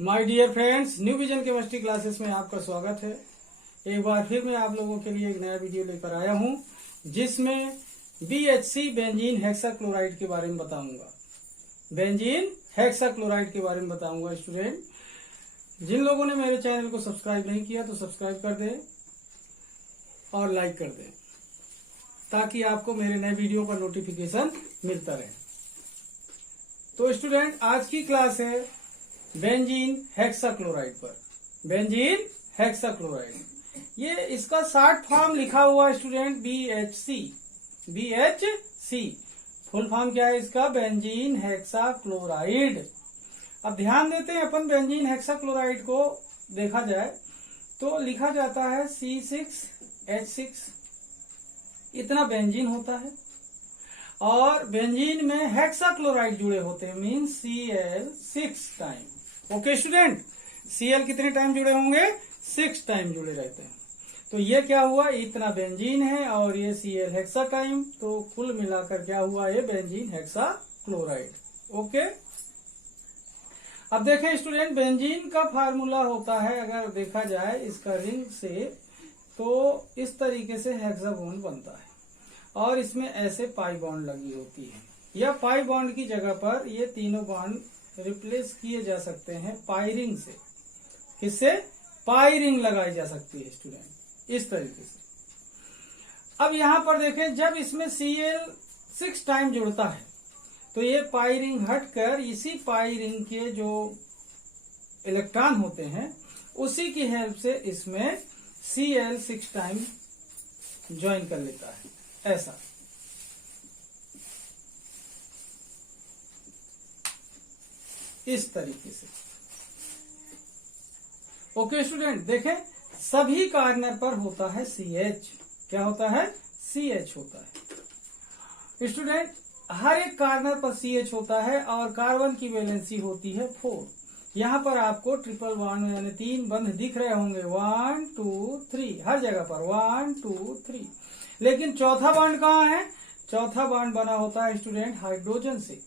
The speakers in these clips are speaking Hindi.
My dear friends, new vision chemistry classes में आपका स्वागत है। एक बार फिर मैं आप लोगों के लिए एक नया वीडियो लेकर आया हूं, जिसमें BHC बेंजीन हेक्साक्लोराइड के बारे में बताऊंगा। बेंजीन हेक्साक्लोराइड के बारे में बताऊंगा। स्टूडेंट, जिन लोगों ने मेरे चैनल को सब्सक्राइब नहीं किया तो सब्सक्राइब कर दें और लाइक कर दें, ताकि आपको मेरे नए वीडियो का नोटिफिकेशन मिलता रहे। तो स्टूडेंट, आज की क्लास है बेंजीन हेक्साक्लोराइड पर। बेंजीन हेक्साक्लोराइड, ये इसका शॉर्ट फॉर्म लिखा हुआ स्टूडेंट BHC। फुल फॉर्म क्या है इसका? Benzene hexachloride. अब ध्यान देते हैं अपन, बेंजीन हेक्साक्लोराइड को देखा जाए तो लिखा जाता है C6H6। इतना बेंजीन होता है और बेंजीन में हेक्साक्लोराइड जुड़े होते हैं, mean Cl6 time. Okay student, Cl कितने टाइम जुड़े होंगे? 6 टाइम जुड़े रहते हैं। तो ये क्या हुआ? इतना बेंजीन है और ये Cl हेक्सा टाइम, तो कुल मिलाकर क्या हुआ? ये बेंजीन हेक्साक्लोराइड। ओके, अब देखें स्टूडेंट, बेंजीन का फार्मूला होता है, अगर देखा जाए इसका रिंग से, तो इस तरीके से हेक्सागोन बनता है और इसमें ऐसे पाई बॉन्ड लगी होती है। या पाई बॉन्ड की जगह पर ये तीनों बॉन्ड रिप्लेस किए जा सकते हैं पाई रिंग से। किससे? पाई रिंग लगाई जा सकती है स्टूडेंट, इस तरीके से। अब यहां पर देखें, जब इसमें Cl6 टाइम जुड़ता है तो ये पाई रिंग हटकर इसी पाई रिंग के जो इलेक्ट्रॉन होते हैं उसी की हेल्प से इसमें Cl6 टाइम ज्वाइन कर लेता है, ऐसा। इस तरीके से। ओके स्टूडेंट, देखें सभी कार्नर पर होता है CH। क्या होता है? CH होता है स्टूडेंट। हर एक कार्नर पर CH होता है और कार्बन की वैलेंसी होती है 4। यहां पर आपको ट्रिपल बॉन्ड यानी 3 बंध दिख रहे होंगे, 1 2 3, हर जगह पर 1 2 3। लेकिन चौथा बॉन्ड कहाँ है? चौथा बॉन्ड बना होता है स्टूडेंट हाइड्रोजन से।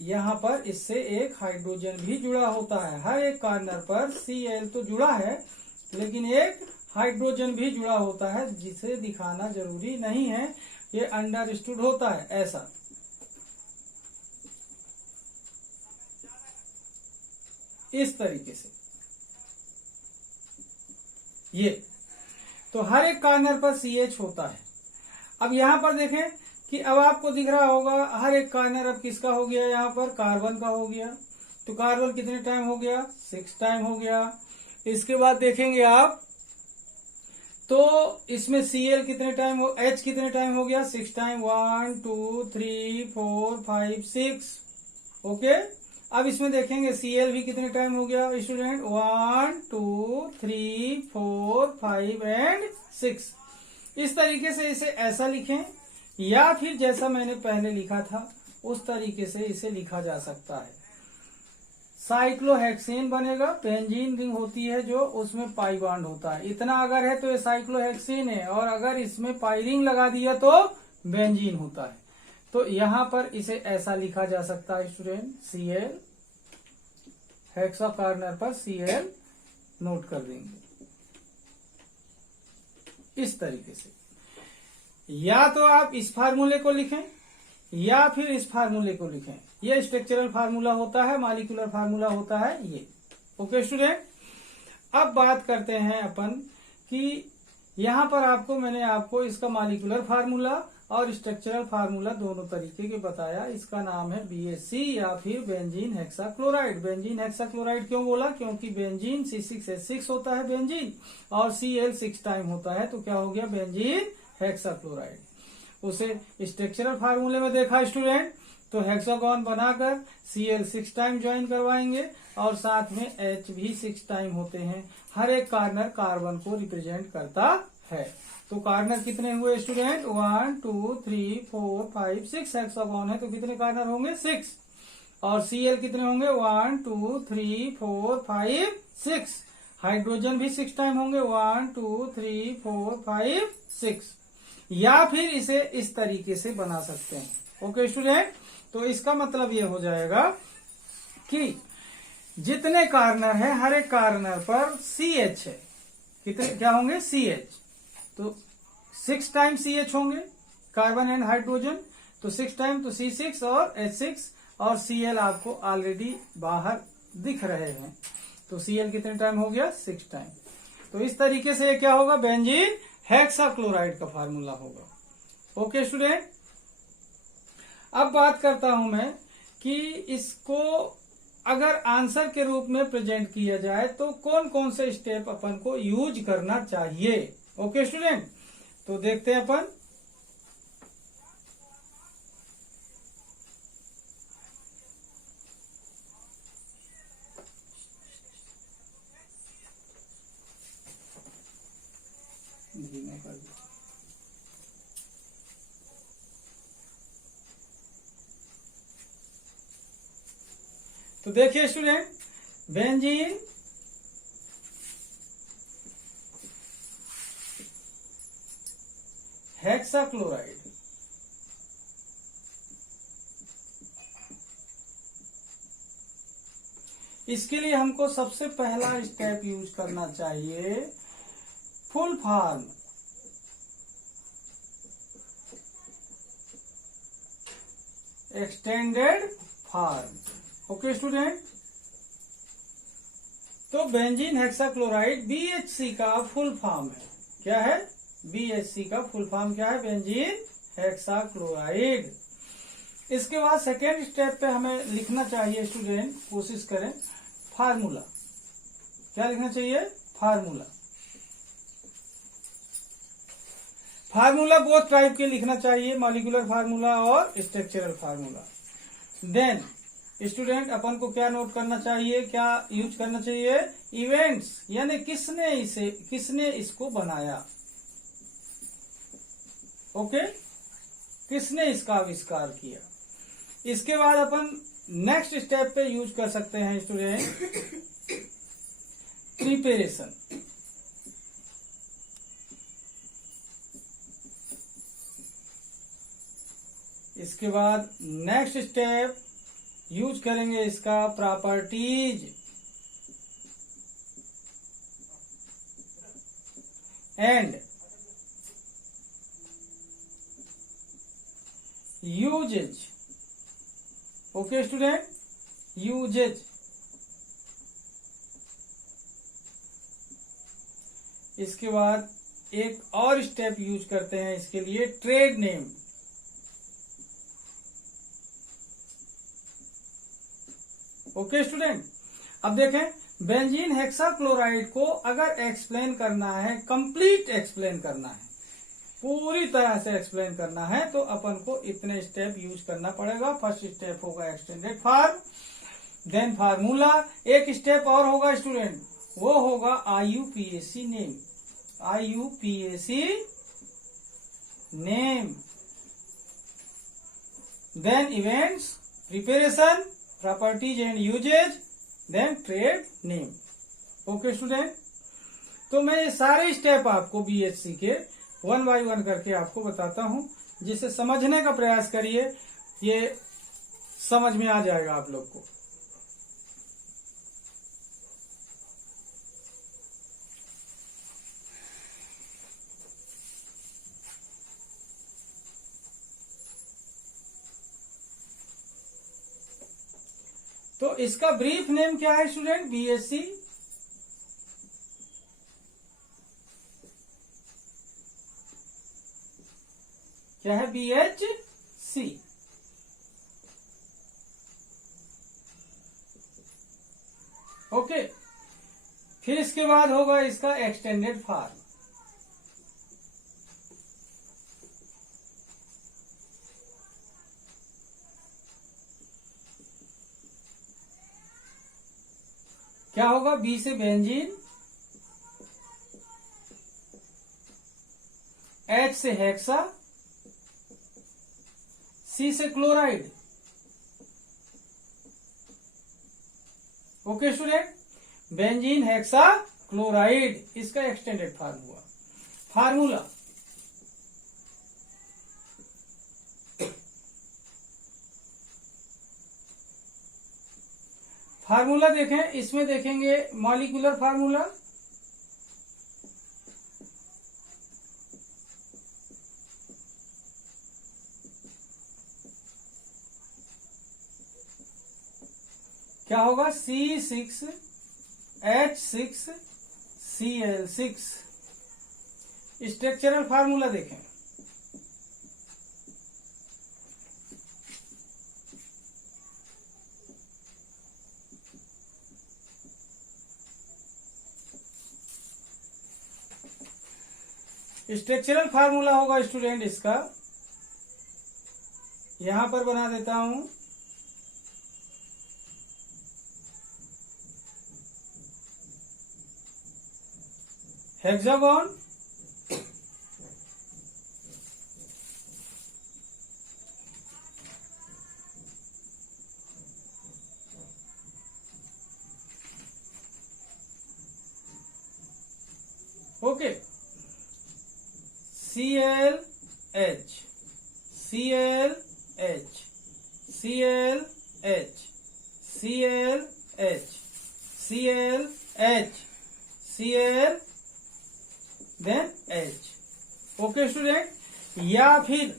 यहाँ पर इससे एक हाइड्रोजन भी जुड़ा होता है। हर एक कार्नर पर Cl तो जुड़ा है, लेकिन एक हाइड्रोजन भी जुड़ा होता है, जिसे दिखाना जरूरी नहीं है, ये अंडरस्टूड होता है, ऐसा। इस तरीके से ये तो हर एक कार्नर पर CH होता है। अब यहां पर देखें कि अब आपको दिख रहा होगा हर एक कार्नर अब किसका हो गया? यहाँ पर कार्बन का हो गया। तो कार्बन कितने टाइम हो गया? 6 टाइम हो गया। इसके बाद देखेंगे आप तो इसमें Cl कितने टाइम हो, H कितने टाइम हो गया? 6 टाइम, 1 2 3 4 5 6। ओके, अब इसमें देखेंगे Cl भी कितने टाइम हो गया स्टूडेंट? 1 2 3 4 5 एंड 6। इस तरीके से इसे ऐसा लिखें, या फिर जैसा मैंने पहले लिखा था उस तरीके से इसे लिखा जा सकता है। साइक्लोहेक्सेन बनेगा। बेंजीन रिंग होती है जो, उसमें पाई बॉन्ड होता है। इतना अगर है तो ये साइक्लोहेक्सेन है, और अगर इसमें पाई रिंग लगा दिया तो बेंजीन होता है। तो यहां पर इसे ऐसा लिखा जा सकता है स्टूडेंट, Cl हेक्सा कार्नर पर Cl नोट कर देंगे इस तरीके से। या तो आप इस फार्मूले को लिखें या फिर इस फार्मूले को लिखें। ये स्ट्रक्चरल फार्मूला होता है, मॉलिक्यूलर फार्मूला होता है ये। ओके स्टूडेंट, अब बात करते हैं अपन कि यहां पर मैंने आपको इसका मॉलिक्यूलर फार्मूला और स्ट्रक्चरल फार्मूला दोनों तरीके के बताया। इसका नाम है BHC या फिर बेंजीन हेक्साक्लोराइड। बेंजीन हेक्साक्लोराइड क्यों बोला? क्योंकि बेंजीन C6H6 होता है बेंजीन, और Cl6 टाइम होता है, तो क्या हो गया? Benzene hexachloride. उसे स्ट्रक्चरल फार्मूले में देखा स्टूडेंट, तो हेक्सागोन बनाकर Cl6 टाइम ज्वाइन करवाएंगे और साथ में H भी 6 टाइम होते हैं। हर एक कार्नर कार्बन को रिप्रेजेंट करता है। तो कार्नर कितने हुए स्टूडेंट? 1 2 3 4 5 6 हेक्सागोन है, तो कितने कार्नर होंगे? 6। और Cl कितने होंगे? 1 2 3 4 5 6। हाइड्रोजन भी 6 टाइम होंगे, 1 2 3 4 5 6। या फिर इसे इस तरीके से बना सकते हैं। ओके स्टूडेंट, तो इसका मतलब ये हो जाएगा कि जितने कार्नर है हर एक कार्नर पर CH है। कितने क्या होंगे? CH। तो 6 टाइम CH होंगे, कार्बन एंड हाइड्रोजन। तो 6 टाइम तो C6 और H6 और Cl आपको ऑलरेडी बाहर दिख रहे हैं। तो Cl कितने टाइम हो गया? 6 टाइम। तो इस तरीके से क्या होगा? बेंजीन हेक्साक्लोराइड का फार्मूला होगा। ओके स्टूडेंट, अब बात करता हूं मैं कि इसको अगर आंसर के रूप में प्रेजेंट किया जाए तो कौन कौन से स्टेप अपन को यूज करना चाहिए। ओके स्टूडेंट, तो देखते हैं अपन। तो देखिए स्टूडेंट, बेंजीन हेक्साक्लोराइड इसके लिए हमको सबसे पहला स्टेप यूज करना चाहिए full form. Extended form. Okay student, तो बेंजीन हेक्साक्लोराइड BHC का फुल फॉर्म है। क्या है? BHC का फुल फॉर्म क्या है? Benzene hexachloride. इसके बाद सेकेंड स्टेप पे हमें लिखना चाहिए स्टूडेंट, कोशिश करें, फार्मूला। क्या लिखना चाहिए? फार्मूला। फार्मूला बोथ टाइप के लिखना चाहिए, मॉलिक्यूलर फार्मूला और स्ट्रक्चरल फार्मूला। देन स्टूडेंट अपन को क्या नोट करना चाहिए, क्या यूज करना चाहिए? इवेंट्स, यानी किसने इसको बनाया। ओके, किसने इसका आविष्कार किया। इसके बाद अपन नेक्स्ट स्टेप पे यूज कर सकते हैं स्टूडेंट प्रिपरेशन। इसके बाद नेक्स्ट स्टेप यूज करेंगे इसका properties and uses. Okay student, uses. इसके बाद एक और स्टेप यूज करते हैं इसके लिए, ट्रेड नेम। ओके स्टूडेंट, अब देखें, बेंजीन हेक्साक्लोराइड को अगर एक्सप्लेन करना है, कंप्लीट एक्सप्लेन करना है, पूरी तरह से एक्सप्लेन करना है, तो अपन को इतने स्टेप यूज करना पड़ेगा। फर्स्ट स्टेप होगा एक्सटेंडेड फॉर्म, देन फार्मूला, एक स्टेप और होगा स्टूडेंट, वो होगा IUPAC name. IUPAC name, then events, preparation, properties and uses, then trade name. Okay student, तो मैं ये सारे स्टेप आपको BHC के 1 बाय 1 करके आपको बताता हूं, जिसे समझने का प्रयास करिए, ये समझ में आ जाएगा आप लोग को। तो इसका ब्रीफ नेम क्या है स्टूडेंट? BHC। क्या है? BHC। ओके, फिर इसके बाद होगा इसका एक्सटेंडेड फॉर्म। क्या होगा? B से बेंजीन, H से हेक्सा, C से chloride. Okay student, benzene hexa chloride, इसका एक्सटेंडेड फॉर्म हुआ। फार्मूला, फार्मूला देखें, इसमें देखेंगे मॉलिक्यूलर फार्मूला। क्या होगा? C6H6Cl6। स्ट्रक्चरल फार्मूला देखें, स्ट्रक्चरल फार्मूला होगा स्टूडेंट इसका, यहां पर बना देता हूं। Hexagon, okay, ClH, ClH, ClH, ClH, ClH, Cl, then H। Okay student, या फिर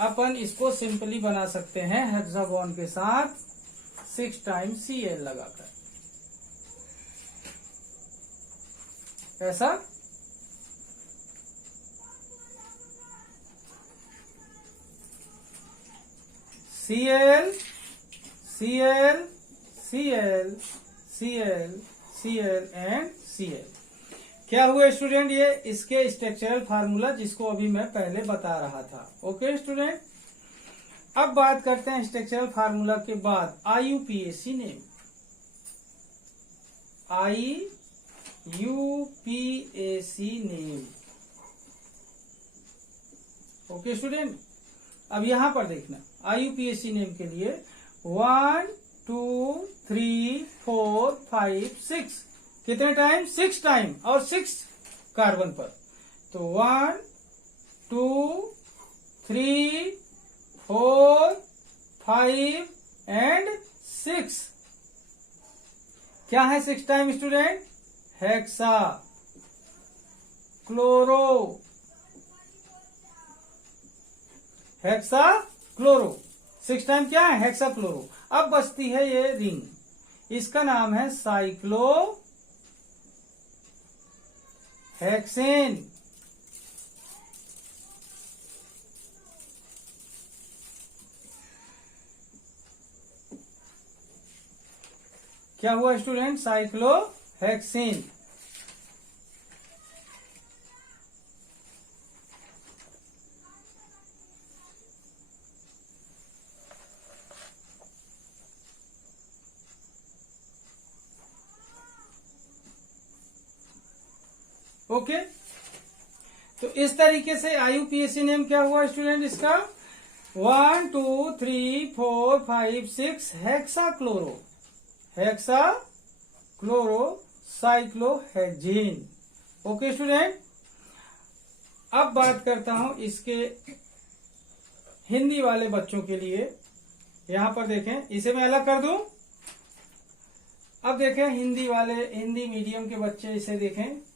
अपन इसको सिंपली बना सकते हैं हेक्सागोन के साथ 6 टाइम्स Cl लगाकर, ऐसा। Cl, Cl, Cl, Cl, Cl and Cl। क्या हुआ स्टूडेंट? ये इसके स्ट्रक्चरल फार्मूला जिसको अभी मैं पहले बता रहा था। ओके स्टूडेंट, अब बात करते हैं स्ट्रक्चरल फार्मूला के बाद IUPAC name. IUPAC name, okay student. अब यहां पर देखना, IUPAC नेम के लिए 1 2 3 4 5 6, कितने टाइम? 6 टाइम, और 6 कार्बन पर। तो 1 2 3 4 5 एंड 6। क्या है 6 time student? Hexa chloro, hexa chloro. 6 time क्या है? Hexa chloro. अब बचती है ये रिंग, इसका नाम है साइक्लो हेक्सेन। क्या हुआ स्टूडेंट? Cyclo hexane. ओके, तो इस तरीके से IUPAC नेम क्या हुआ स्टूडेंट इसका? 1 2 3 4 5 6 hexa chloro, hexa chloro cyclohexane. Okay student, अब बात करता हूं इसके हिंदी वाले बच्चों के लिए। यहां पर देखें, इसे मैं अलग कर दूं। अब देखें हिंदी वाले, हिंदी मीडियम के बच्चे इसे देखें।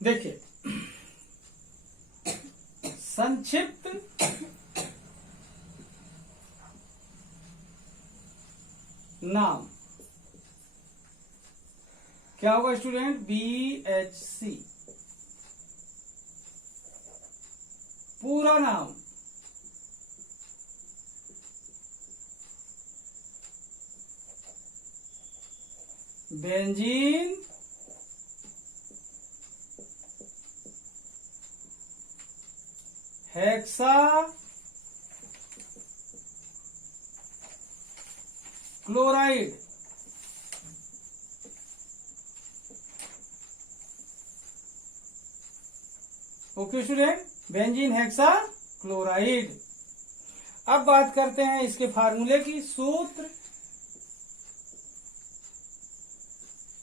देखिए, संक्षिप्त नाम क्या होगा स्टूडेंट? BHC। पूरा नाम benzene hexa chloride. Okay student, benzene hexa chloride. अब बात करते हैं इसके फार्मूले की। सूत्र,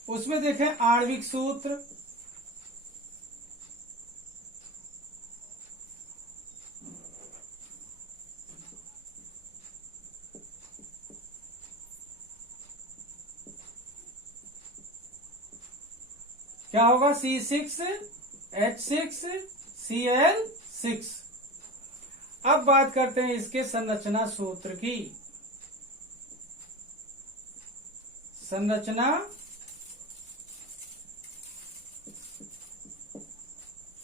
उसमें देखें आणविक सूत्र, क्या होगा, C6H6Cl6। अब बात करते हैं इसके संरचना सूत्र की। संरचना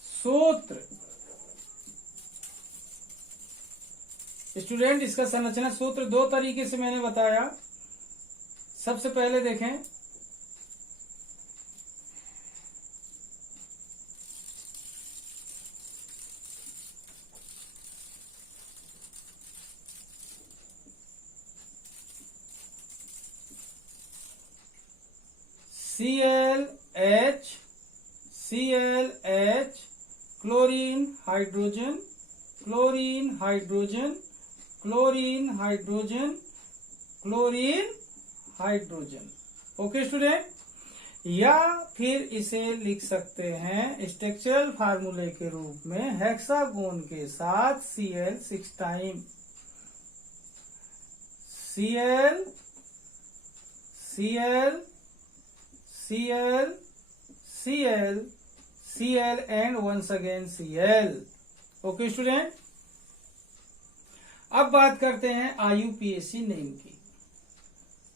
सूत्र, स्टूडेंट इसका संरचना सूत्र दो तरीके से मैंने बताया। सबसे पहले देखें, ClH chlorine hydrogen, chlorine hydrogen, chlorine hydrogen, chlorine hydrogen. Okay student, या फिर इसे लिख सकते हैं स्ट्रक्चरल फार्मूले के रूप में हेक्सागोन के साथ Cl6 time, Cl Cl Cl Cl Cl and once again Cl। Okay student, अब बात करते हैं IUPAC नेम की।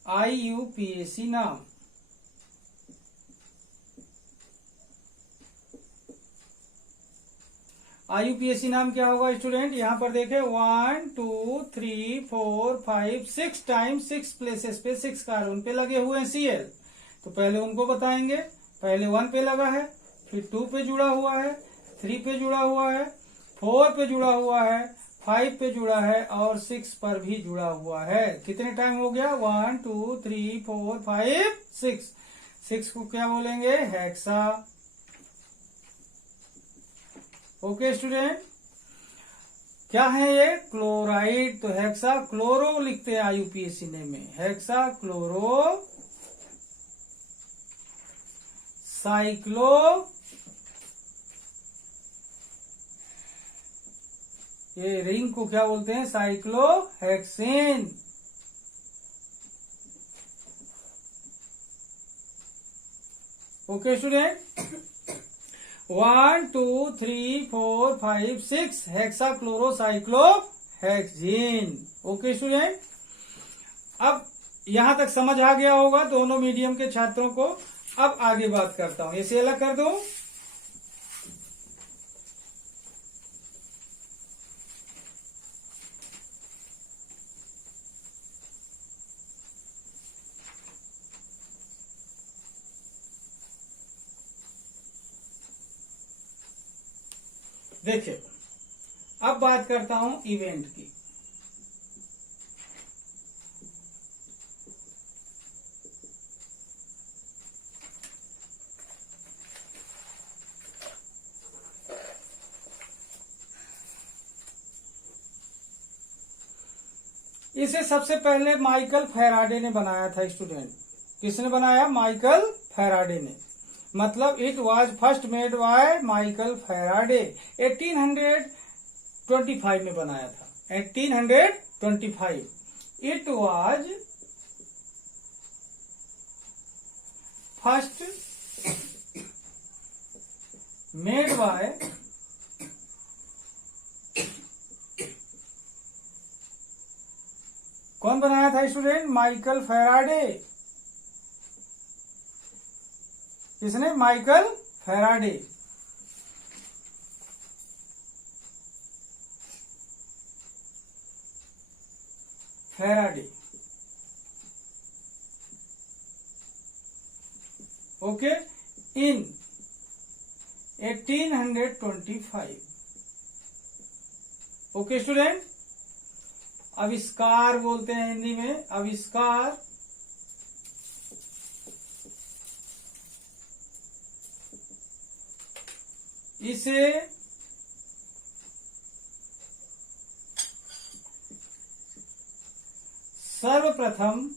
IUPAC नाम, IUPAC नाम क्या होगा स्टूडेंट, यहां पर देखें 1 2 3 4 5 6 टाइम 6 प्लेसेस पे 6 कार्बन पे लगे हुए हैं Cl। तो पहले उनको बताएंगे। पहले 1 पे लगा है, फिर 2 पे जुड़ा हुआ है, 3 पे जुड़ा हुआ है, 4 पे जुड़ा हुआ है, 5 पे जुड़ा है और 6 पर भी जुड़ा हुआ है। कितने टाइम हो गया, 1 2 3 4 5 6। 6 को क्या बोलेंगे, हेक्सा। ओके स्टूडेंट, क्या है ये, क्लोराइड। तो हेक्सा क्लोरो लिखते हैं IUPAC नेम में, हेक्सा क्लोरो साइक्लो, ये रिंग को क्या बोलते हैं, cyclohexane. Okay student, 1 2 3 4 5 6 hexa chlorocyclohexane. Okay student, अब यहां तक समझ आ गया होगा दोनों मीडियम के छात्रों को। अब आगे बात करता हूं, इसे अलग कर दो। देखिए, अब बात करता हूं इवेंट की। इसे सबसे पहले माइकल फैराडे ने बनाया था स्टूडेंट। किसने बनाया, माइकल फैराडे ने। मतलब it was first made by Michael Faraday. 1825 में बनाया था, 1825। It was first made by कौन बनाया था स्टूडेंट, माइकल फैराडे। किसने, माइकल फैराडे। फैराडे, ओके, इन 1825। ओके स्टूडेंट, आविष्कार बोलते हैं हिंदी में, आविष्कार। इसे सर्वप्रथम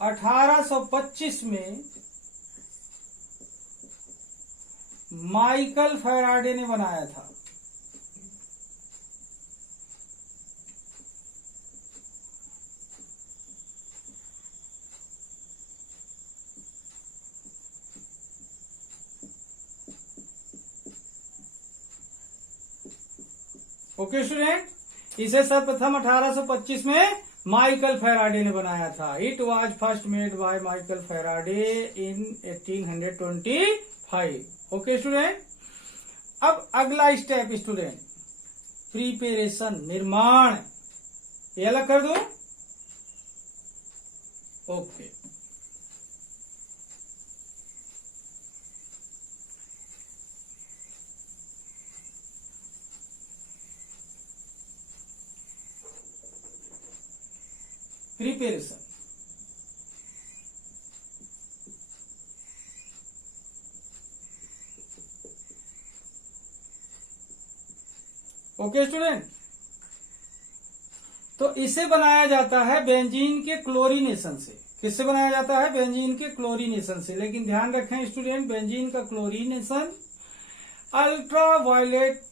1825 में माइकल फैराडे ने बनाया था। ओके स्टूडेंट, इसे सर्वप्रथम 1825 में माइकल फैराडे ने बनाया था। It was first made by Michael Faraday in 1825। Okay student, अब अगला स्टेप स्टूडेंट, प्रिपरेशन, निर्माण। ये अलग कर दो। Okay, preparation. ओके स्टूडेंट, तो इसे बनाया जाता है बेंजीन के क्लोरीनेशन से। किससे बनाया जाता है? बेंजीन के क्लोरीनेशन से। लेकिन ध्यान रखें स्टूडेंट, बेंजीन का क्लोरीनेशन अल्ट्रावायलेट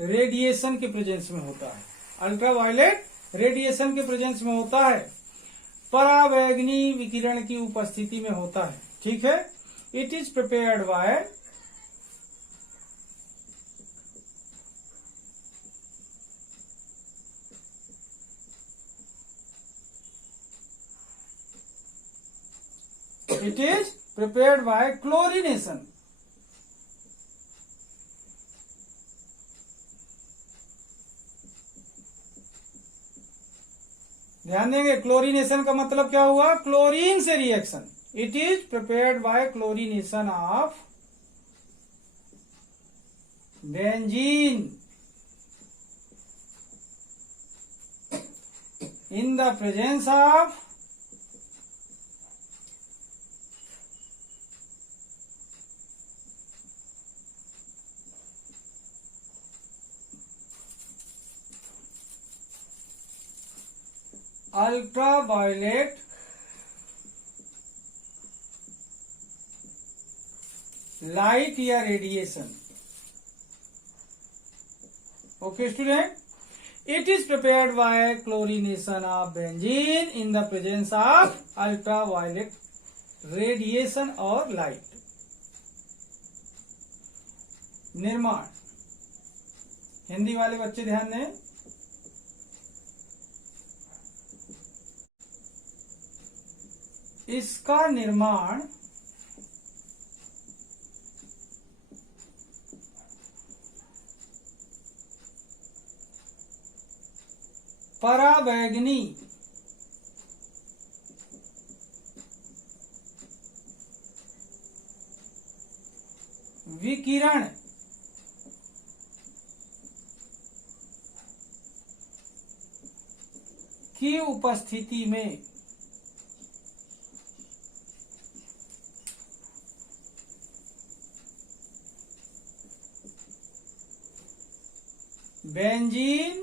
रेडिएशन के प्रेजेंस में होता है। अल्ट्रावायलेट रेडिएशन के प्रेजेंस में होता है, परावैंगनी विकिरण की उपस्थिति में होता है। ठीक है, it is prepared by chlorination. ध्यान देंगे, क्लोरीनेशन का मतलब क्या हुआ? क्लोरीन से reaction. It is prepared by chlorination of benzene in the presence of ultraviolet light या radiation. Okay student, it is prepared by chlorination of benzene in the presence of ultraviolet radiation और लाइट। निर्माण, हिंदी वाले बच्चे ध्यान दें। इसका निर्माण परावैंगनी विकिरण की उपस्थिति में बेंजीन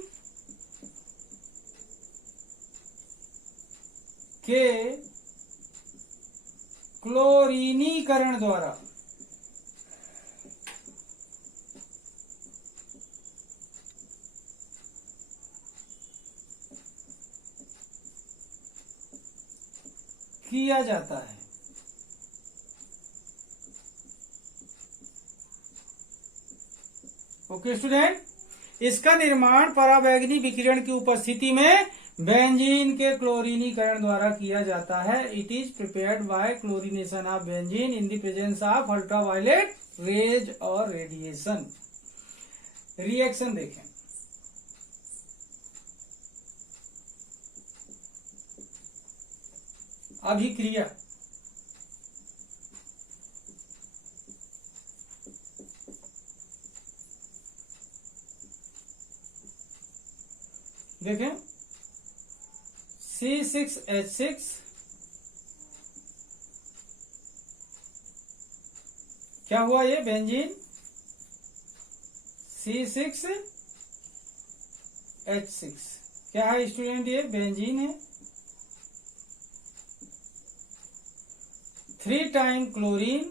के क्लोरीनीकरण द्वारा किया जाता है। ओके स्टूडेंट, इसका निर्माण परावैंगनी विकिरण की उपस्थिति में बेंजीन के क्लोरीनीकरण द्वारा किया जाता है। It is prepared by chlorination of benzene in the presence of ultraviolet rays और रेडिएशन। रिएक्शन देखें, अभिक्रिया। देखें, C6H6 क्या हुआ? ये बेंजीन C6H6 क्या है स्टूडेंट? ये बेंजीन है। 3 टाइम क्लोरीन,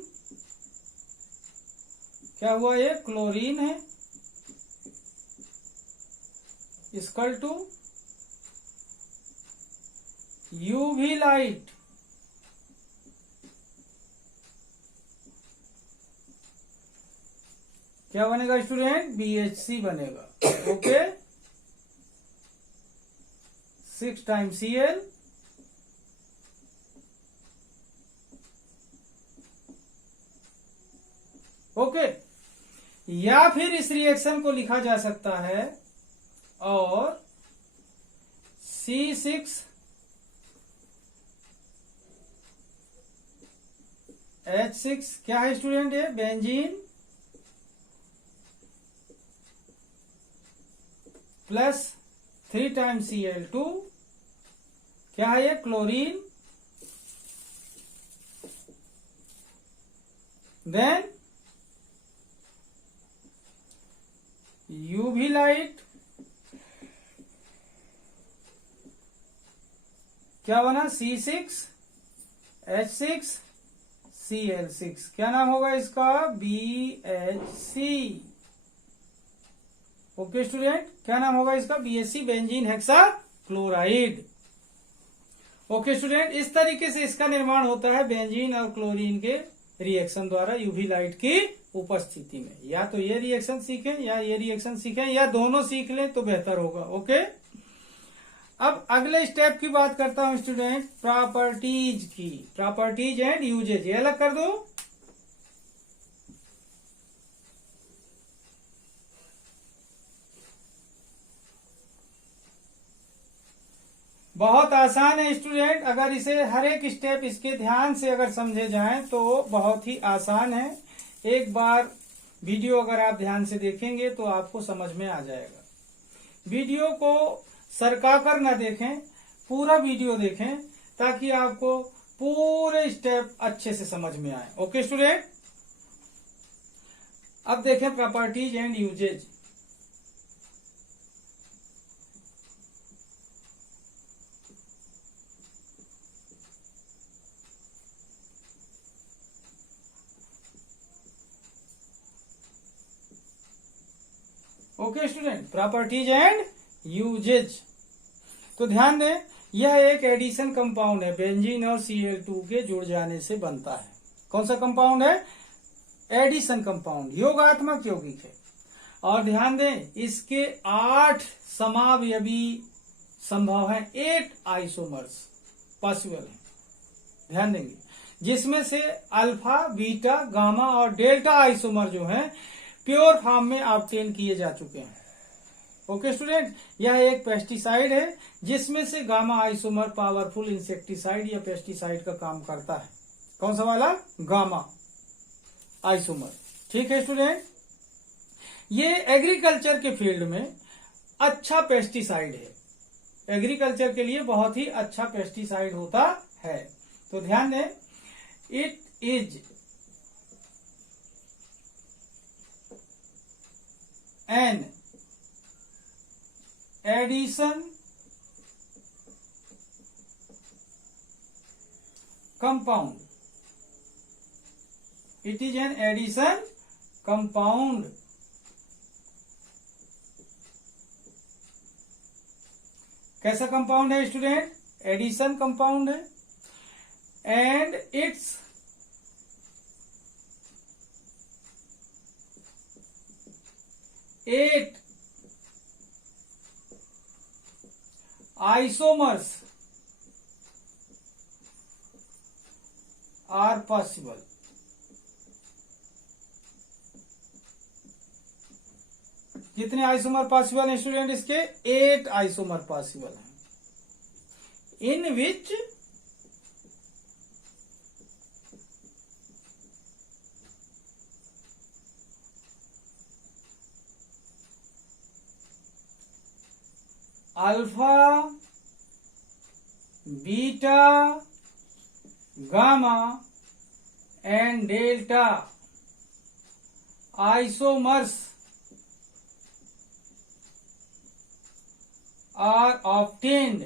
क्या हुआ? ये क्लोरीन है, इक्वल टू यूवी लाइट, क्या बनेगा स्टूडेंट? BHC बनेगा। Okay, 6 time Cl, okay. या फिर इस रिएक्शन को लिखा जा सकता है और C6H6 क्या है स्टूडेंट? ये बेंजीन प्लस 3 टाइम Cl2 क्या है? ये क्लोरीन, देन यूवी लाइट, क्या बना? C6H6Cl6 क्या नाम होगा इसका? BHC। ओके स्टूडेंट, क्या नाम होगा इसका? BHC, benzene hexa chloride. Okay student, इस तरीके से इसका निर्माण होता है बेंजीन और क्लोरीन के रिएक्शन द्वारा यूवी लाइट की उपस्थिति में। या तो ये रिएक्शन सीखें या ये रिएक्शन सीखें या दोनों सीख लें तो बेहतर होगा। ओके, अब अगले स्टेप की बात करता हूं स्टूडेंट, प्रॉपर्टीज की। प्रॉपर्टीज एंड यूजेज, ये अलग कर दो। बहुत आसान है स्टूडेंट, अगर इसे हर एक स्टेप इसके ध्यान से अगर समझे जाएं तो बहुत ही आसान है। एक बार वीडियो अगर आप ध्यान से देखेंगे तो आपको समझ में आ जाएगा। वीडियो को सरकाकर न देखें, पूरा वीडियो देखें ताकि आपको पूरे स्टेप अच्छे से समझ में आए। ओके स्टूडेंट, अब देखें properties and uses. Okay student, properties and uses. तो ध्यान दें, यह एक एडिशन कंपाउंड है, बेंजीन और Cl2 के जुड़ जाने से बनता है। कौन सा कंपाउंड है? एडिशन कंपाउंड, योगात्मक यौगिक है। और ध्यान दें, इसके 8 समावयवी संभव है, 8 आइसोमर्स पॉसिबल है। ध्यान देंगे, जिसमें से अल्फा, बीटा, गामा और डेल्टा आइसोमर जो है प्योर फॉर्म में ऑब्टेन किए जा चुके हैं। ओके स्टूडेंट, यह एक पेस्टिसाइड है जिसमें से गामा आइसोमर पावरफुल इंसेक्टिसाइड या पेस्टिसाइड का काम करता है। कौन सा वाला? Gamma isomer. ठीक है स्टूडेंट, ये एग्रीकल्चर के फील्ड में अच्छा पेस्टिसाइड है, एग्रीकल्चर के लिए बहुत ही अच्छा पेस्टिसाइड होता है। तो ध्यान दें, it is an addition compound, it is an addition compound. कैसा कंपाउंड है स्टूडेंट? एडिशन कंपाउंड है। And its eight isomers are possible. कितने आइसोमर पॉसिबल है स्टूडेंट? इसके 8 आइसोमर पॉसिबल हैं, in which alpha, beta, gamma and delta isomers are obtained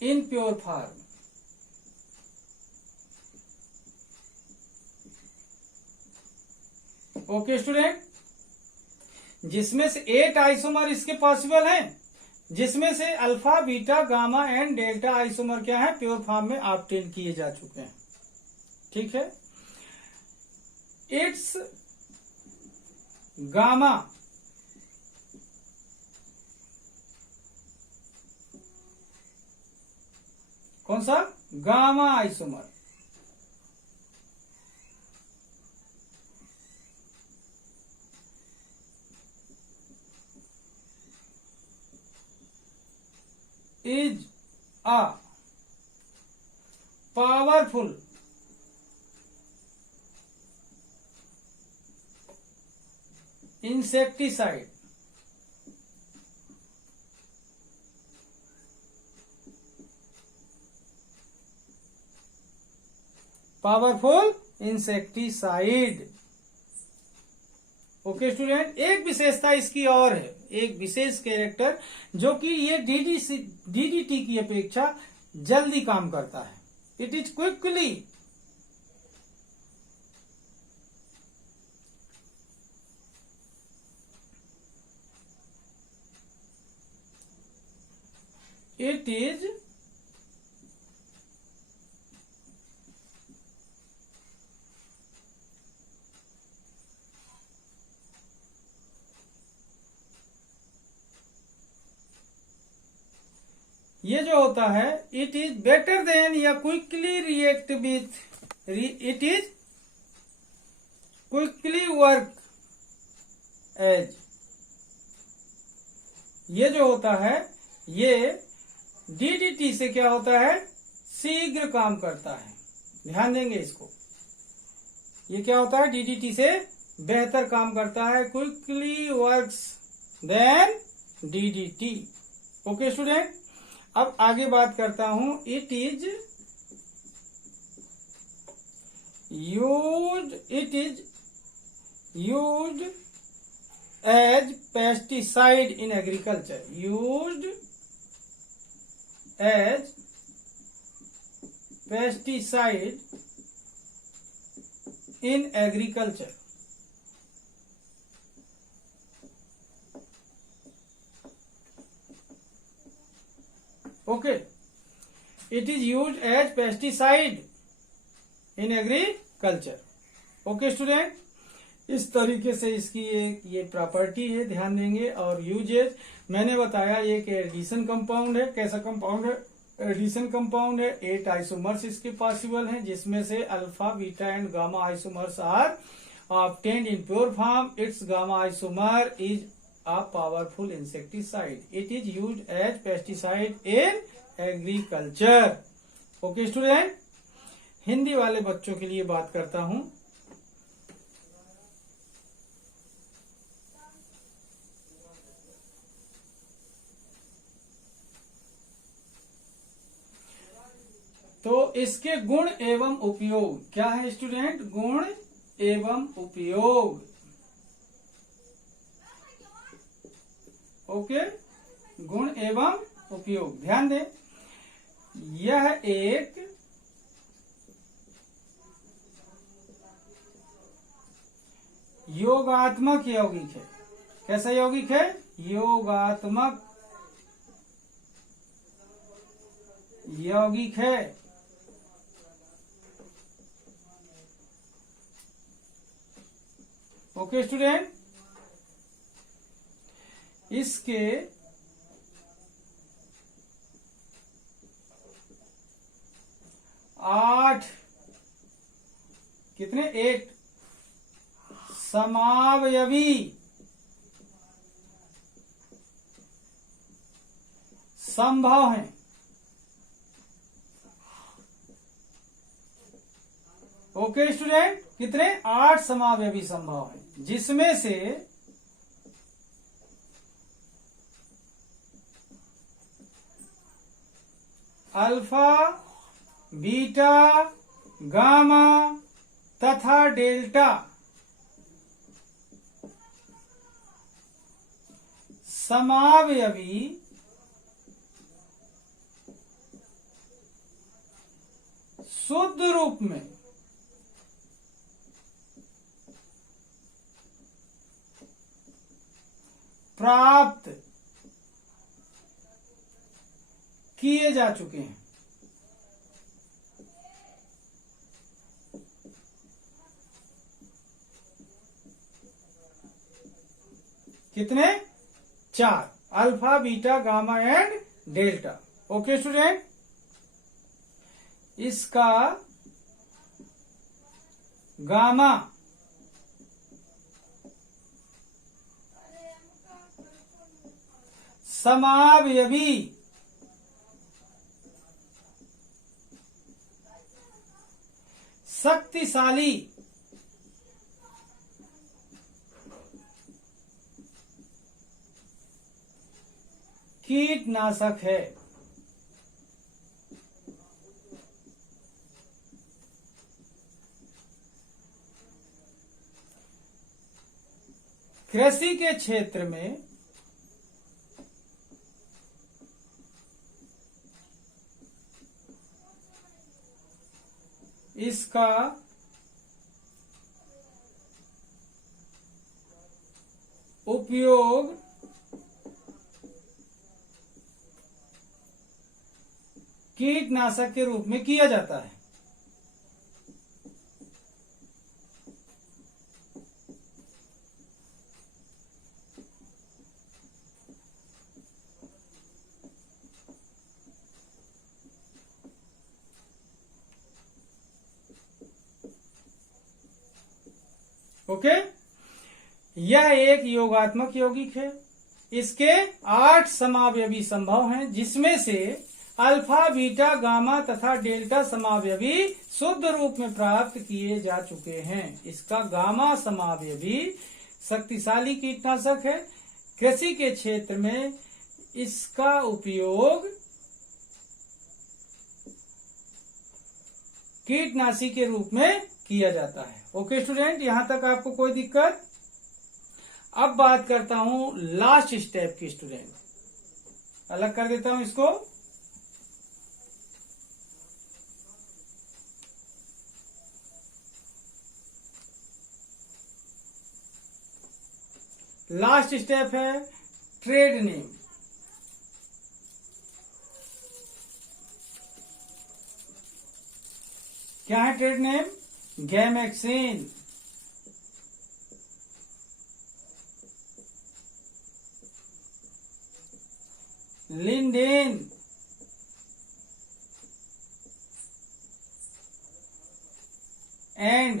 in pure form. Okay student, जिसमें से 8 आइसोमर इसके पॉसिबल हैं, जिसमें से alpha, beta, gamma and delta isomer क्या है, प्योर फॉर्म में ऑब्टेन किए जा चुके हैं। ठीक है, इट्स गामा कौन सा, gamma isomer is a powerful insecticide powerful insecticide. Okay student, एक विशेषता इसकी और है, एक विशेष कैरेक्टर, जो कि ये डीडीटी की अपेक्षा जल्दी काम करता है। It is quickly it is ये जो होता है, इट इज बेटर देन या quickly react with, it is quickly work as, ये जो होता है ये डीडीटी से क्या होता है, शीघ्र काम करता है। ध्यान देंगे इसको, ये क्या होता है, डीडीटी से बेहतर काम करता है, quickly works than DDT. Okay student, अब आगे बात करता हूं, it is used as pesticide in agriculture, used as pesticide in agriculture. Okay, it is used as pesticide in agriculture. Okay student, इस तरीके से इसकी एक ये प्रॉपर्टी है, ध्यान देंगे। और यूजेज मैंने बताया, एक एडिशन कंपाउंड है। कैसा कंपाउंड है, एडिशन कंपाउंड है। 8 आइसोमर्स इसके पॉसिबल हैं, जिसमें से alpha, beta and gamma isomers are obtained in pure form. Its gamma isomer is a powerful insecticide. It is used as pesticide in agriculture. Okay student, Hindi वाले बच्चों के लिए बात करता हूं। तो इसके गुण एवं उपयोग क्या है स्टूडेंट, गुण एवं उपयोग। ओके, गुण एवं उपयोग, ध्यान दें, यह एक योगात्मक यौगिक है। कैसा यौगिक है, योगात्मक यौगिक है। ओके स्टूडेंट, इसके कितने 8 समावयवी संभव हैं। ओके स्टूडेंट, कितने 8 समावयवी संभव हैं, जिसमें से अल्फा, बीटा, गामा तथा डेल्टा समावयवी शुद्ध रूप में प्राप्त किए जा चुके हैं। कितने? 4, alpha, beta, gamma and delta. Okay student, इसका गामा समावयवी शक्तिशाली कीटनाशक है। कृषि के क्षेत्र में इसका उपयोग कीटनाशक के रूप में किया जाता है। ओके, यह एक योगात्मक यौगिक है। इसके 8 समावयवी संभव हैं, जिसमें से अल्फा, बीटा, गामा तथा डेल्टा समावयवी शुद्ध रूप में प्राप्त किए जा चुके हैं। इसका गामा समावयवी शक्तिशाली कीटनाशक है। कृषि के क्षेत्र में इसका उपयोग कीटनाशी के रूप में किया जाता है। ओके स्टूडेंट, यहां तक आपको कोई दिक्कत? अब बात करता हूं लास्ट स्टेप की। स्टूडेंट, अलग कर देता हूं इसको। लास्ट स्टेप है ट्रेड नेम। क्या है trade name? Gammexane, lindane, and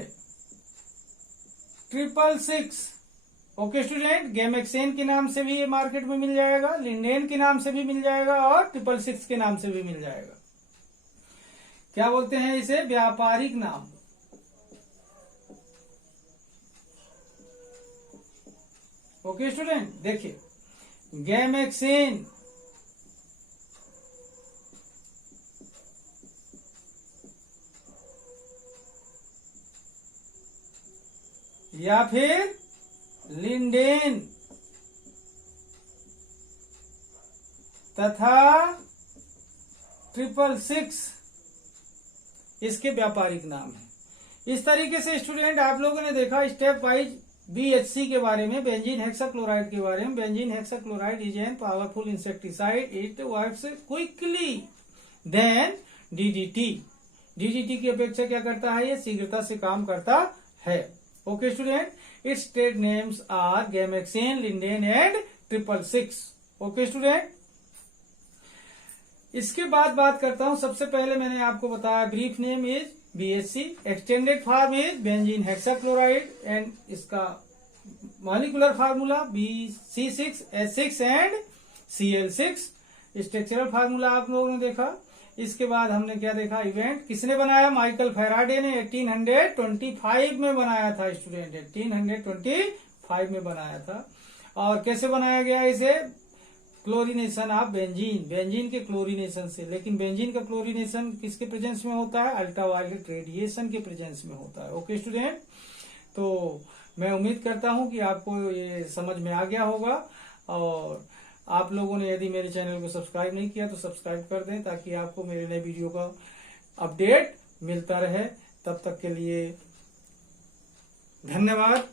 666। Okay student, gammexane के नाम से भी ये मार्केट में मिल जाएगा, लिंडेन के नाम से भी मिल जाएगा और 666 के नाम से भी मिल जाएगा। क्या बोलते हैं इसे? व्यापारिक नाम। ओके स्टूडेंट, देखिए गैमेक्सिन या फिर लिंडेन तथा 666 इसके व्यापारिक नाम है। इस तरीके से स्टूडेंट आप लोगों ने देखा स्टेप वाइज BHC के बारे में, बेंजीन हेक्साक्लोराइड के बारे में। Benzene hexachloride is an powerful insecticide, it works quickly than DDT। DDT की अपेक्षा क्या करता है? ये शीघ्रता से काम करता है। Okay student, its trade names are gammexane, lindane and 666। Okay student, इसके बाद बात करता हूं। सबसे पहले मैंने आपको बताया brief name is BHC, extended form is benzene hexachloride and इसका molecular formula BC6H6 and Cl6। Structural formula आप लोगों ने देखा। इसके बाद हमने क्या देखा? इवेंट किसने बनाया? माइकल फैराडे ने 1825 में बनाया था स्टूडेंट, 1825 में बनाया था। और कैसे बनाया गया इसे? क्लोरीनेशन ऑफ बेंजीन, बेंजीन के क्लोरीनेशन से। लेकिन बेंजीन का क्लोरीनेशन किसके प्रेजेंस में होता है? अल्ट्रावायलेट रेडिएशन के प्रेजेंस में होता है। ओके स्टूडेंट, तो मैं उम्मीद करता हूं कि आपको ये समझ में आ गया होगा। और आप लोगों ने यदि मेरे चैनल को सब्सक्राइब नहीं किया तो सब्सक्राइब कर दें, ताकि आपको मेरे नए वीडियो का अपडेट मिलता रहे। तब तक के लिए धन्यवाद।